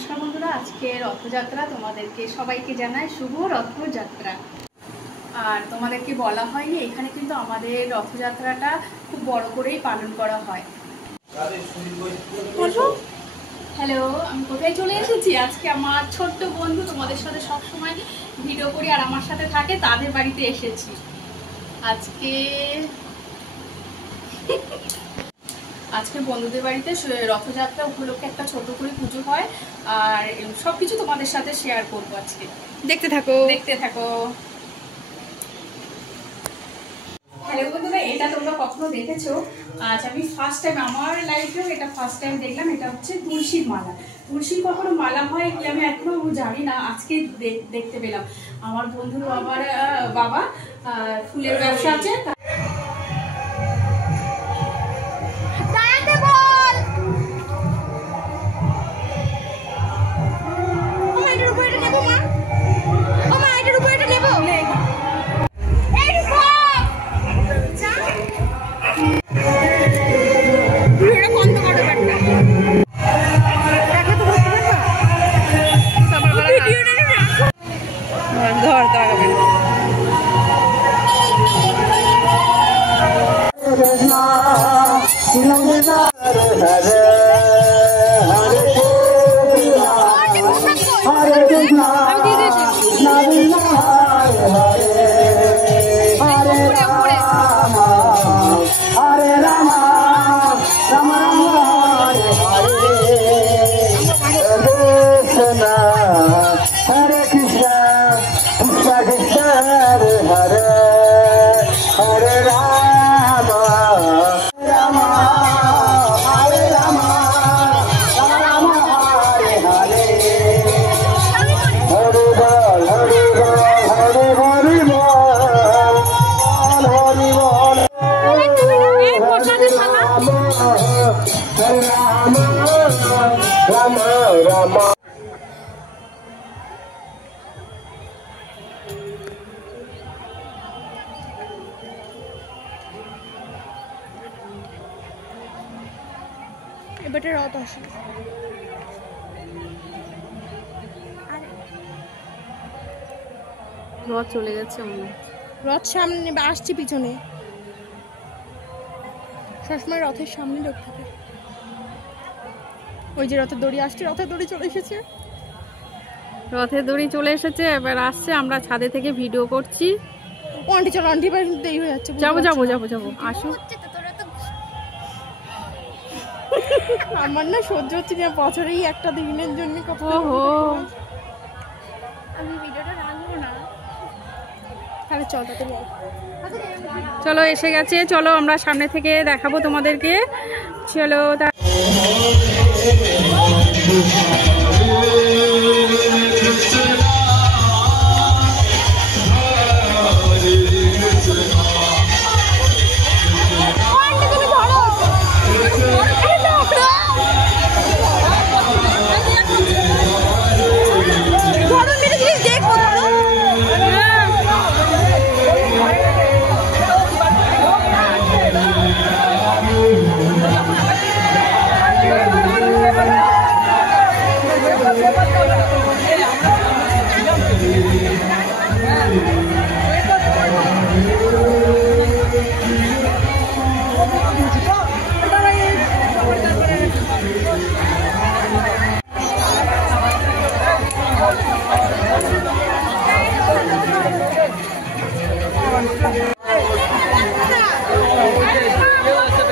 নমস্কার বন্ধুরা, আজকে রথযাত্রা, তোমাদেরকে সবাইকে জানাই শুভ রথযাত্রা। আর তোমাদেরকে বলা হয়নি, এখানে কিন্তু আমাদের রথযাত্রাটা খুব বড় করেই পালন করা হয়। হ্যালো, আমি কোথায় চলে এসেছি? আজকে আমার ছোট্ট বন্ধু, তোমাদের সাথে সবসময় ভিডিও করি আর আমার সাথে থাকে, তাদের বাড়িতে এসেছি। আজকে বন্ধুদের বাড়িতে রথযাত্রা উপলক্ষে একটা ছোট করে পুজো হয়, আর সবকিছু তোমাদের সাথে শেয়ার করবো আজকে। দেখতে থাকো। হ্যালো বন্ধুরা, এটা তোমরা কখনো দেখেছো? আজ আমি ফার্স্ট টাইম আমার লাইফেও এটা ফার্স্ট টাইম দেখলাম। এটা হচ্ছে তুলসীর মালা। তুলসীর কখনো মালা হয় কি আমি এখনো জানি না, আজকে দেখতে পেলাম। আমার বন্ধুর বাবা ফুলের ব্যবসা আছে। এবারে রথ আসে, রথ চলে যাচ্ছে, রথ সামনে আসছে, পিছনে সবসময় রথের সামনে লোক থাকে। ওই যে রথের দড়ি আসছে, রথের দড়ি চলে এসেছে, এবার আসছে। আমরা ছাদে থেকে ভিডিও করছি। আন্টি চলো, আন্টি দেরি হয়ে যাচ্ছে। যাবো আসো। আমার না সহ্য হচ্ছে না, বছরেই একটা দিনের জন্য কত। আমি ভিডিওটা রাখবো না, তাহলে চলো এসে গেছে। চলো আমরা সামনে থেকে দেখাবো তোমাদেরকে। চলো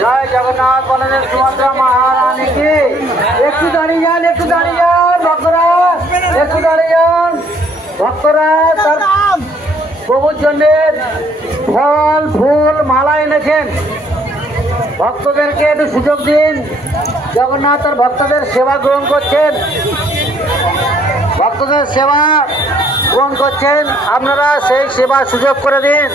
জয় জগন্নাথ বলদেব সুভদ্রা মহারানী কি। একটু দাঁড়িয়ে যান ভক্তরা, একটু দাঁড়িয়ে যান ভক্তরা। তার প্রভুর জন্য ফল ফুল মালা এনেছেন, ভক্তদেরকে একটু সুযোগ দিন। জগন্নাথ তার ভক্তদের সেবা গ্রহণ করছেন, আপনারা সেই সেবা সুযোগ করে দিন।